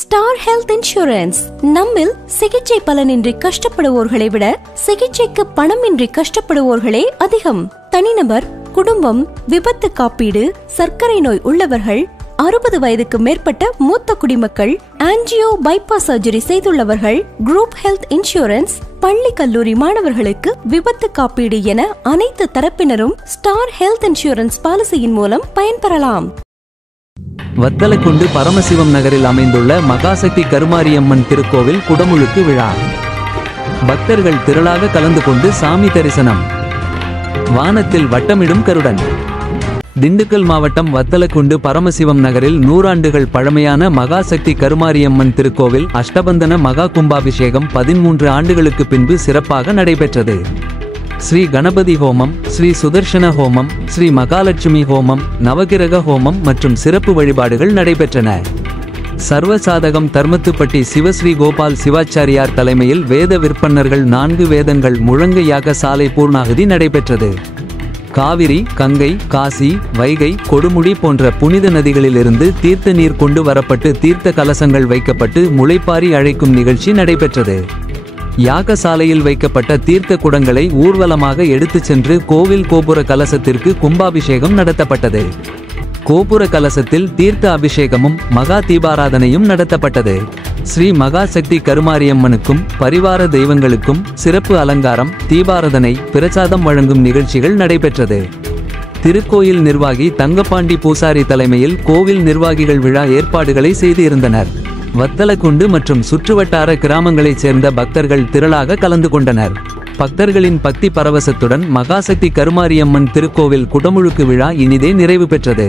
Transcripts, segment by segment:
Star health insurance நம்மில் சிகிச்சை பலனின்றி கஷ்டப்படுவோர்களை விட சிகிச்சைக்கு பணமின்றி கஷ்டப்படுவோர்களே அதிகம். தனிநபர், குடும்பம், விபத்து காப்பீடு, சர்க்கரை நோய் உள்ளவர்கள், 60 வயதுக்கு மேற்பட்ட மூத்த குடிமக்கள், ஆன்ஜியோ பைபாஸ் சர்ஜரி செய்துள்ளவர்கள், குரூப் ஹெல்த் இன்சூரன்ஸ், பள்ளி கல்லூரி மாணவர்களுக்கு விபத்து காப்பீடு என அனைத்து தரப்பினரும் ஸ்டார் ஹெல்த் இன்சூரன்ஸ் பாலிசியின் மூலம் பயன்பெறலாம். வத்தலக்குண்டு பரமசிவம் நகரில் அமைந்துள்ள மகாசக்தி கருமாரியம்மன் திருக்கோவில் குடமுழுக்கு விழா. பக்தர்கள் திரளாக கலந்து கொண்டு சாமி தரிசனம். வானத்தில் வட்டமிடும் கருடன். திண்டுக்கல் மாவட்டம் வத்தலக்குண்டு பரமசிவம் நகரில் 100 ஆண்டுகள் பழமையான மகாசக்தி கருமாரியம்மன் திருக்கோவில் அஷ்டபந்தன மகா கும்பாபிஷேகம் 13 ஆண்டுகளுக்கு பின்பு சிறப்பாக நடைபெற்றது. ஸ்ரீ கணபதி ஹோமம், ஸ்ரீ சுதர்ஷன ஹோமம், ஸ்ரீ மகாலட்சுமி ஹோமம், நவகிரக ஹோமம் மற்றும் சிறப்பு வழிபாடுகள் நடைபெற்றன. சர்வசாதகம் தர்மத்துப்பட்டி சிவஸ்ரீ கோபால் சிவாச்சாரியார் தலைமையில் வேத விற்பன்னர்கள் 4 வேதங்கள் முழங்க யாக சாலை பூர்ணாகுதி நடைபெற்றது. காவிரி, கங்கை, காசி, வைகை, கொடுமுடி போன்ற புனித நதிகளிலிருந்து தீர்த்த நீர் கொண்டு வரப்பட்டு தீர்த்த கலசங்கள் வைக்கப்பட்டு முளைப்பாரி அழைக்கும் நிகழ்ச்சி நடைபெற்றது. யாகசாலையில் வைக்கப்பட்ட தீர்த்த குடங்களை ஊர்வலமாக எடுத்துச் சென்று கோவில் கோபுர கலசத்திற்கு கும்பாபிஷேகம் நடத்தப்பட்டது. கோபுர கலசத்தில் தீர்த்த அபிஷேகமும் மகா தீபாராதனையும் நடத்தப்பட்டது. ஸ்ரீ மகாசக்தி கருமாரியம்மனுக்கும் பரிவார தெய்வங்களுக்கும் சிறப்பு அலங்காரம், தீபாராதனை, பிரசாதம் வழங்கும் நிகழ்ச்சிகள் நடைபெற்றது. திருக்கோயில் நிர்வாகி தங்கப்பாண்டி பூசாரி தலைமையில் கோவில் நிர்வாகிகள் விழா ஏற்பாடுகளை செய்து இருந்தனர். வத்தலக்குண்டு மற்றும் சுற்றுவட்டார கிராமங்களைச் சேர்ந்த பக்தர்கள் திரளாக கலந்து கொண்டனர். பக்தர்களின் பக்தி பரவசத்துடன் மகாசக்தி கருமாரியம்மன் திருக்கோவில் குடமுழுக்கு விழா இனிதே நிறைவு பெற்றது.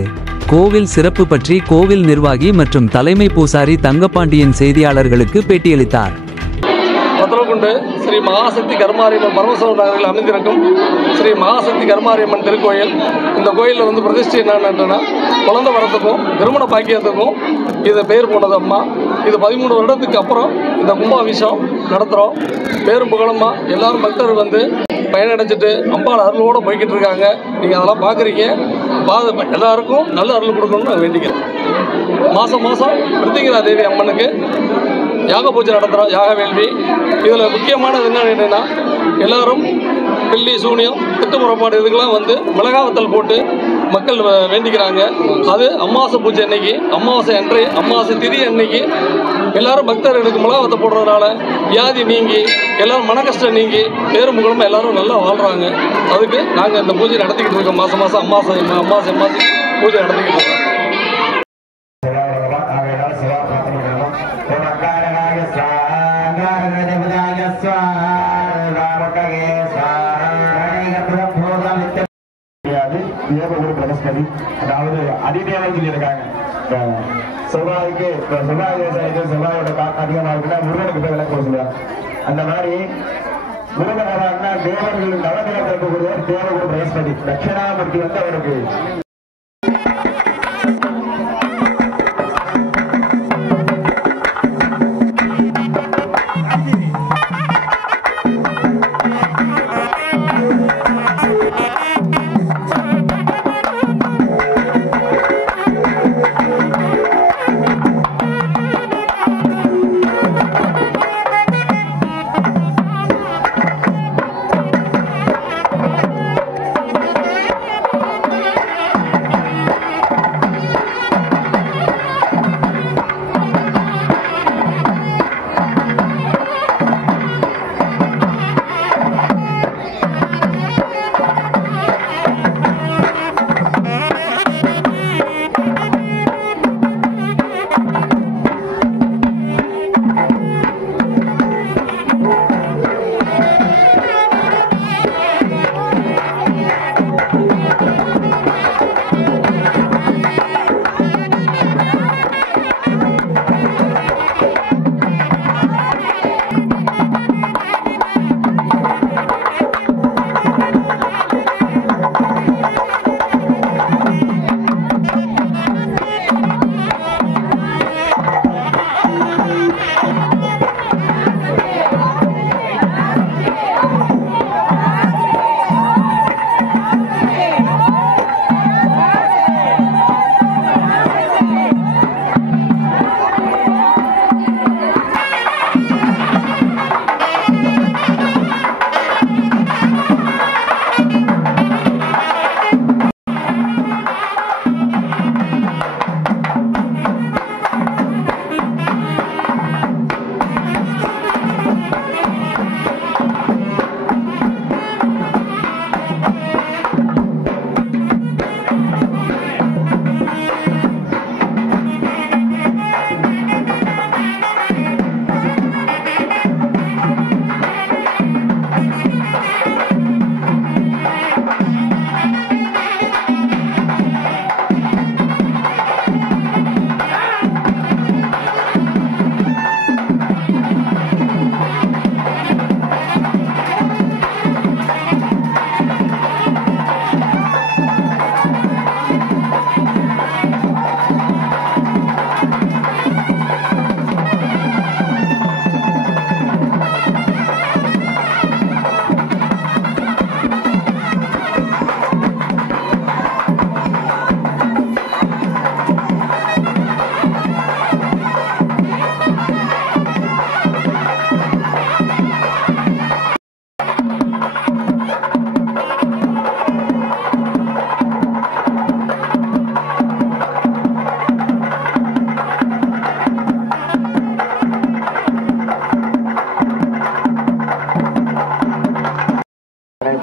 கோவில் சிறப்பு பற்றி கோவில் நிர்வாகி மற்றும் தலைமை பூசாரி தங்கப்பாண்டியன் செய்தியாளர்களுக்கு பேட்டியளித்தார். வத்தலக்குண்டு ஸ்ரீ மகாசக்தி கருமாரியம்மன் பரமசிவம் நகரில் அமைந்திருக்கும் ஸ்ரீ மகாசக்தி கருமாரியம்மன் திருக்கோயில். இந்த கோயிலில் பிரதிஷ்டை என்னன்னா, குழந்தை வரத்துக்கும் திருமண பாக்கியத்துக்கும் இது பேர் போனது அம்மா. இது 13 வருடத்துக்கு அப்புறம் இந்த கும்பாபிஷேகம் நடத்துகிறோம். பேரும் புகழம்மா. எல்லாரும் பக்தர்கள் பயனடைஞ்சிட்டு அம்பாள் அருளோடு போய்கிட்டு இருக்காங்க. நீங்கள் அதெல்லாம் பார்க்குறீங்க. எல்லாருக்கும் நல்ல அருள் கொடுக்கணும்னு நான் வேண்டிக்கிறேன். மாதம் பிருத்திங்கரா தேவி அம்மனுக்கு யாக பூஜை நடத்துகிறோம், யாக வேள்வி. இதில் முக்கியமானது என்னன்னா, எல்லோரும் பில்லி, சூனியம், திட்ட புறப்பாடு இதுக்கெல்லாம் மிளகாவத்தல் போட்டு மக்கள் வேண்டிக்கிறாங்க. அது அமாவாசை பூஜை அன்னைக்கு, அமாவாசை அன்றை, அமாவாசை திதி அன்னைக்கு எல்லாரும் பக்தர்களுக்கு மிளகாவத்தை போடுறதுனால வியாதி நீங்கி எல்லோரும் மன கஷ்டம் நீங்கி பேரும் முகலமாக எல்லோரும் நல்லா வாழ்கிறாங்க. அதுக்கு நாங்கள் இந்த பூஜை நடத்திக்கிட்டு இருக்கோம். மாதம் அமாவாசை பூஜை நடத்திக்கிட்டு இருக்கோம். அதாவது அதிதேவன் சொல்லியிருக்காங்க. செவ்வாய்க்கு செவ்வாயோட காற்று அதிகமாக இருக்குன்னா முருகனுக்கு போய் விளக்கு சொல்லுவாங்க. அந்த மாதிரி முருகன் வராங்கன்னா தேவர்கள் நவகிரகத்தில் இருக்கக்கூடிய தேவகுரு பிரகஸ்பதி தட்சிணாமூர்த்தி அவருக்கு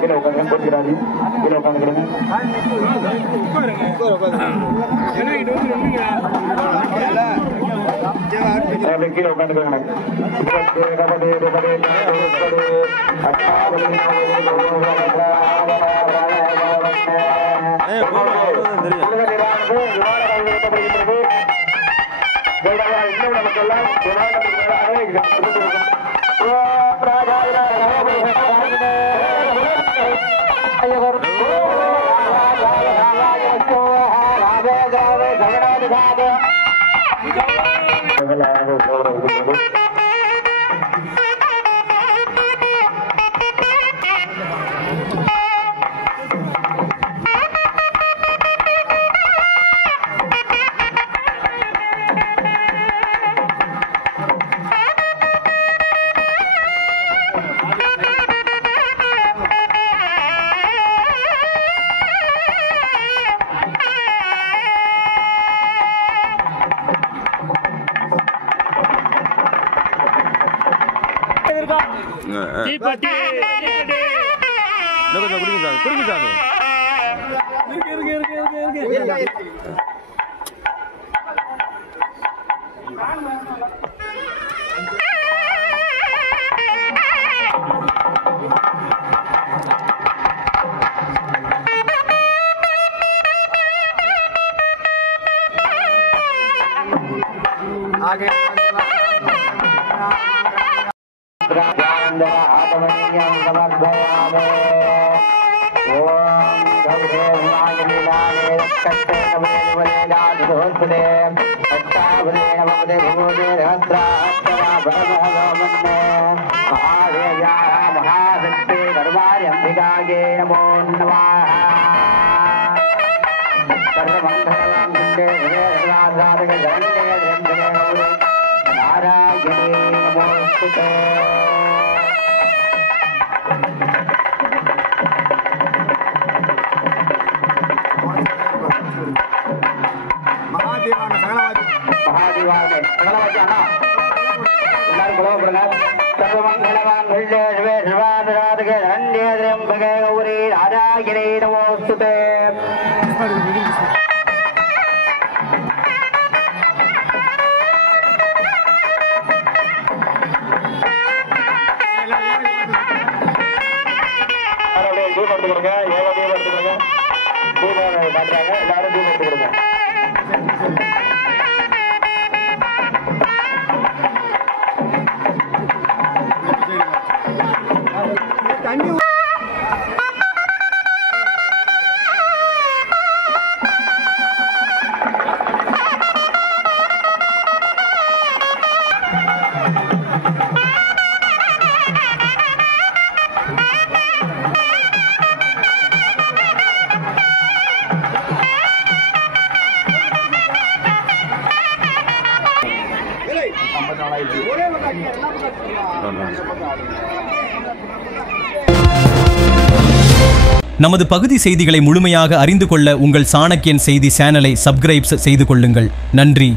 கீழே உட்காந்து போட்டுக்கிறாரு கீழே உட்காந்துக்கிறேங்க கீழே உட்காந்துக்கிறாங்க இன்னும் நமக்கெல்லாம் நமது பகுதி செய்திகளை முழுமையாக அறிந்து கொள்ள உங்கள் சாணக்கியன் செய்தி சேனலை சப்ஸ்கிரைப் செய்து கொள்ளுங்கள். நன்றி.